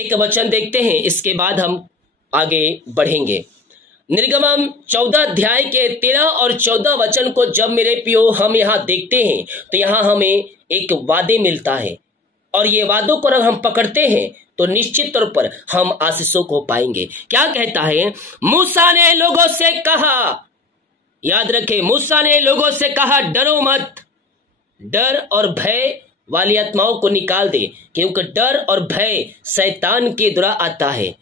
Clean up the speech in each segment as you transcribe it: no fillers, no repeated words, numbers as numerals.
एक वचन देखते हैं, इसके बाद हम आगे बढ़ेंगे। निर्गमन 14 अध्याय के 13 और 14 वचन को जब मेरे प्रियो हम यहाँ देखते हैं तो यहाँ हमें एक वादे मिलता है, और ये वादों को अगर हम पकड़ते हैं तो निश्चित तौर पर हम आशीषों को पाएंगे। क्या कहता है? मूसा ने लोगों से कहा, याद रखें, मूसा ने लोगों से कहा, डरो मत। डर और भय वाली आत्माओं को निकाल दे, क्योंकि डर और भय शैतान के द्वारा आता है।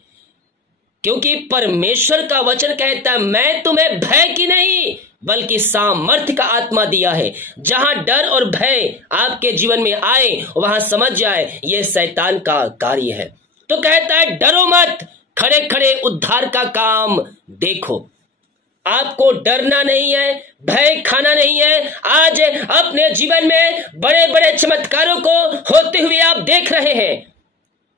क्योंकि परमेश्वर का वचन कहता है, मैं तुम्हें भय की नहीं बल्कि सामर्थ्य का आत्मा दिया है। जहां डर और भय आपके जीवन में आए वहां समझ जाए यह शैतान का कार्य है। तो कहता है, डरो मत, खड़े खड़े उद्धार का काम देखो। आपको डरना नहीं है, भय खाना नहीं है। आज अपने जीवन में बड़े बड़े चमत्कारों को होते हुए आप देख रहे हैं।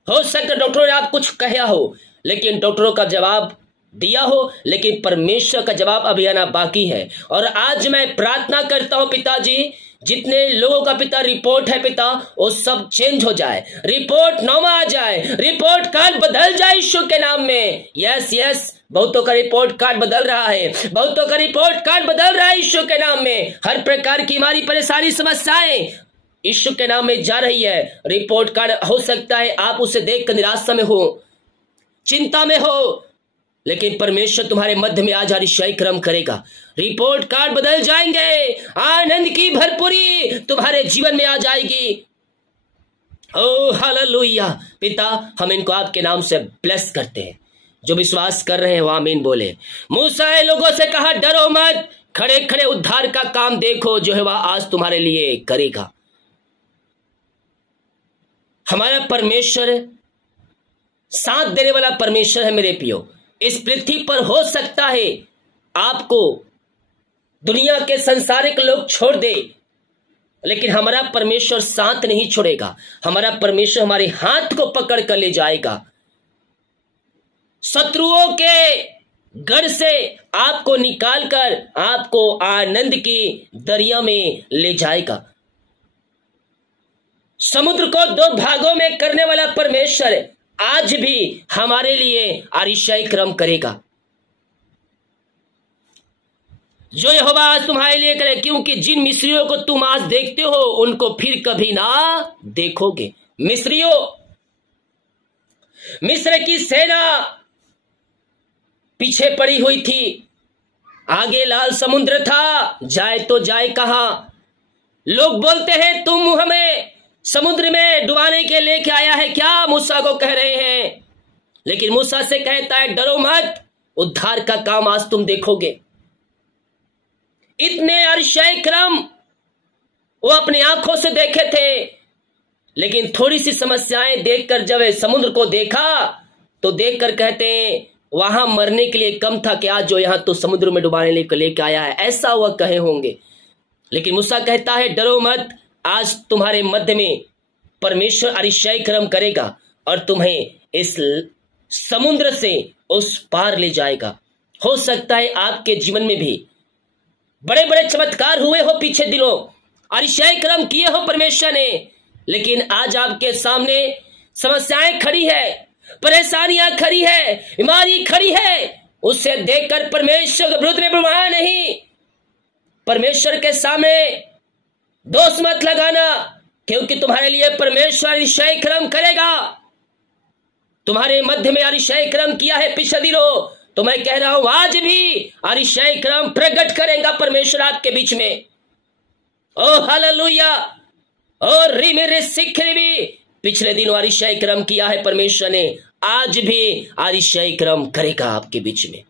हो सकता है डॉक्टरों ने आप कुछ कहा हो, लेकिन डॉक्टरों का जवाब दिया हो, लेकिन परमेश्वर का जवाब अभी आना बाकी है। और आज मैं प्रार्थना करता हूं पिताजी, जितने लोगों का पिता रिपोर्ट है पिता, वो सब चेंज हो जाए, रिपोर्ट नौमा आ जाए, रिपोर्ट कार्ड बदल जाए यीशु के नाम में। यस यस, बहुतों का रिपोर्ट कार्ड बदल रहा है, बहुतों का रिपोर्ट कार्ड बदल रहा है यीशु के नाम में। हर प्रकार की हमारी परेशानी समस्याएं यीशु के नाम में जा रही है। रिपोर्ट कार्ड हो सकता है आप उसे देखकर निराशा में हो, चिंता में हो, लेकिन परमेश्वर तुम्हारे मध्य में आज हरिशाई क्रम करेगा। रिपोर्ट कार्ड बदल जाएंगे, आनंद की भरपूरी तुम्हारे जीवन में आ जाएगी। ओ हालेलुया। पिता, हम इनको आपके नाम से ब्लेस करते हैं। जो विश्वास कर रहे हैं वो आमीन बोले। मूसा ने लोगों से कहा, डरो मत, खड़े खड़े उद्धार का काम देखो जो है वह आज तुम्हारे लिए करेगा। हमारा परमेश्वर साथ देने वाला परमेश्वर है मेरे प्रियो। इस पृथ्वी पर हो सकता है आपको दुनिया के संसारिक लोग छोड़ दे, लेकिन हमारा परमेश्वर साथ नहीं छोड़ेगा। हमारा परमेश्वर हमारे हाथ को पकड़ कर ले जाएगा, शत्रुओं के गढ़ से आपको निकालकर आपको आनंद की दरिया में ले जाएगा। समुद्र को 2 भागों में करने वाला परमेश्वर आज भी हमारे लिए आरिशाई क्रम करेगा। जो यहोवा आज तुम्हारे लिए करे, क्योंकि जिन मिस्रियों को तुम आज देखते हो उनको फिर कभी ना देखोगे। मिस्रियों, मिस्र की सेना पीछे पड़ी हुई थी, आगे लाल समुद्र था, जाए तो जाए कहां। लोग बोलते हैं तुम हमें समुद्र में डुबाने के लेके आया है क्या, मूसा को कह रहे हैं। लेकिन मूसा से कहता है, डरो मत, उद्धार का काम आज तुम देखोगे। इतने अरिशाई क्रम वो अपनी आंखों से देखे थे, लेकिन थोड़ी सी समस्याएं देखकर जब समुद्र को देखा तो देखकर कहते हैं वहां मरने के लिए कम था कि आज जो यहां तो समुद्र में डुबाने लेके आया है, ऐसा वह कहे होंगे। लेकिन मूसा कहता है, डरो मत, आज तुम्हारे मध्य में परमेश्वर अरिशाई क्रम करेगा और तुम्हें इस समुद्र से उस पार ले जाएगा। हो सकता है आपके जीवन में भी बड़े बड़े चमत्कार हुए हो, पीछे दिनों अरिशाई क्रम किए हो परमेश्वर ने, लेकिन आज आपके सामने समस्याएं खड़ी है, परेशानियां खड़ी है, बीमारी खड़ी है। उससे देखकर परमेश्वर के विरुद्ध में बुलवाया नहीं। परमेश्वर के सामने दोष मत लगाना, क्योंकि तुम्हारे लिए परमेश्वर अरिशाई क्रम करेगा। तुम्हारे मध्य में अरिशाई क्रम किया है पिछले दिनों, तो मैं कह रहा हूं आज भी अरिशाई क्रम प्रकट करेगा परमेश्वर आपके बीच में। ओ हालेलुया। और रिमेरे सिखरे भी पिछले दिनों अरिशाई क्रम किया है परमेश्वर ने, आज भी अरिशाई क्रम करेगा आपके बीच में।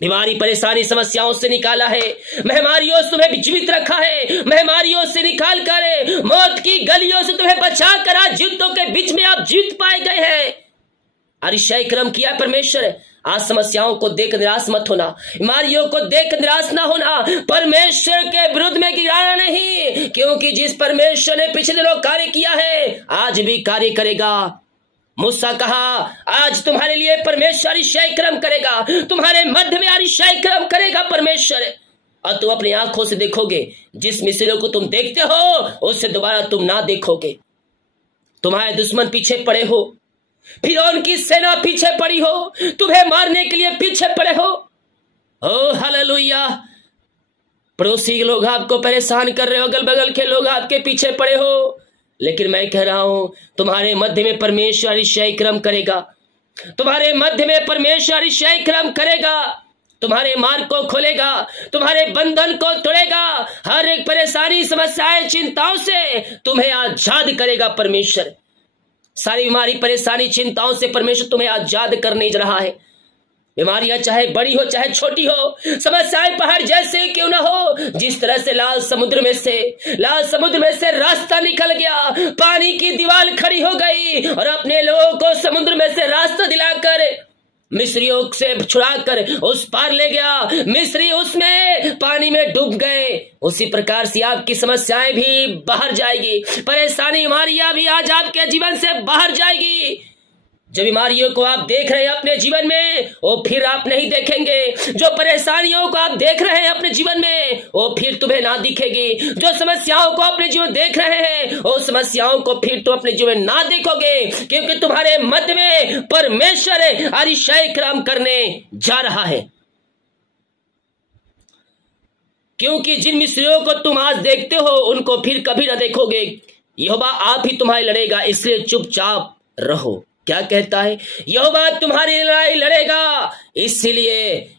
बीमारी परेशानी समस्याओं से निकाला है, महामारियों से तुम्हें जीवित रखा है, महामारियों से निकाल कर मौत की गलियों से तुम्हें बचा कर आज जीवितों के बीच में आप जीत पाए गए हैं। अरिशाई क्रम किया परमेश्वर। आज समस्याओं को देख निराश मत होना, बीमारियों को देख निराश ना होना, परमेश्वर के विरुद्ध में गिराना नहीं, क्योंकि जिस परमेश्वर ने पिछले दिनों कार्य किया है आज भी कार्य करेगा। मूसा कहा, आज तुम्हारे लिए परमेश्वर अरिशाई क्रम करेगा, तुम्हारे मध्य में अरिशाई क्रम करेगा परमेश्वर। और तुम अपनी आंखों से देखोगे, जिस मिस्रियों को तुम देखते हो उससे दोबारा तुम ना देखोगे। तुम्हारे दुश्मन पीछे पड़े हो, फिरौन की सेना पीछे पड़ी हो, तुम्हें मारने के लिए पीछे पड़े हो। ओ हालेलुया। पड़ोसी लोग आपको परेशान कर रहे हो, अगल बगल के लोग आपके पीछे पड़े हो, लेकिन मैं कह रहा हूं तुम्हारे मध्य में परमेश्वर ईसाई क्रम करेगा। तुम्हारे मध्य में परमेश्वर ईसाई क्रम करेगा, तुम्हारे मार्ग को खोलेगा, तुम्हारे बंधन को तोड़ेगा, हर एक परेशानी, समस्याएं, चिंताओं से तुम्हें आजाद करेगा परमेश्वर। सारी बीमारी, परेशानी, चिंताओं से परमेश्वर तुम्हें आजाद करने जा रहा है। बीमारियां चाहे बड़ी हो चाहे छोटी हो, समस्याएं पहाड़ जैसे क्यों ना हो, जिस तरह से लाल समुद्र में से रास्ता निकल गया, पानी की दीवार खड़ी हो गई और अपने लोगों को समुद्र में से रास्ता दिलाकर मिस्रियों से छुड़ाकर उस पार ले गया। मिस्री उसमें पानी में डूब गए। उसी प्रकार से आपकी समस्याएं भी बाहर जाएगी, परेशानी, बीमारियां भी आज आपके जीवन से बाहर जाएगी। जो बीमारियों को आप देख रहे हैं अपने जीवन में, वो फिर आप नहीं देखेंगे। जो परेशानियों को आप देख रहे हैं अपने जीवन में, वो फिर तुम्हें ना दिखेगी। जो समस्याओं को अपने जीवन देख रहे हैं, वो समस्याओं को फिर तुम अपने जीवन ना देखोगे, क्योंकि तुम्हारे मध्य में परमेश्वर ईसाई क्रम करने जा रहा है। क्योंकि जिन मिस्रियों को तुम आज देखते हो, उनको फिर कभी ना देखोगे। यहोवा आप ही तुम्हारी लड़ेगा, इसलिए चुपचाप रहो। क्या कहता है? यहोवा तुम्हारी लड़ाई लड़ेगा, इसलिए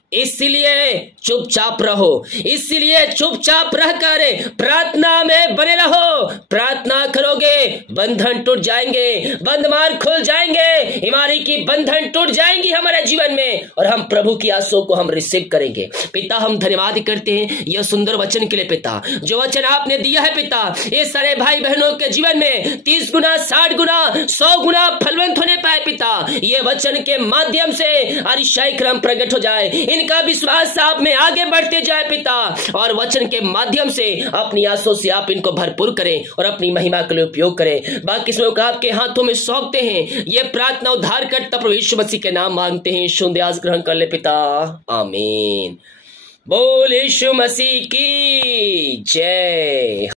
चुपचाप रहो। इसलिए चुपचाप रहकर प्रार्थना में बने रहो। प्रार्थना करोगे, बंधन टूट जाएंगे, बंधमार खुल जाएंगे, बीमारी की बंधन टूट जाएंगी हमारे जीवन में, और हम प्रभु की आशीषों को हम रिसीव करेंगे। पिता, हम धन्यवाद करते हैं यह सुंदर वचन के लिए पिता, जो वचन आपने दिया है पिता, ये सारे भाई बहनों के जीवन में 30 गुना, 60 गुना, 100 गुना फलवंत होने पाए पिता। ये वचन के माध्यम से ईसाई क्रम प्रकट हो जाए, इनका विश्वास आप में आगे बढ़ते जाए पिता, और वचन के माध्यम से अपनी आशीषों से आप इनको भरपूर करें और अपनी महिमा के लिए उपयोग करें। बाकी सब आपके हाथों में सौंपते हैं। ये प्रार्थना उद्धारकर्ता प्रभु यीशु मसीह के नाम मांगते हैं। शुद्ध ग्रहण कर ले पिता, आमीन। बोल यीशु मसीह की जय।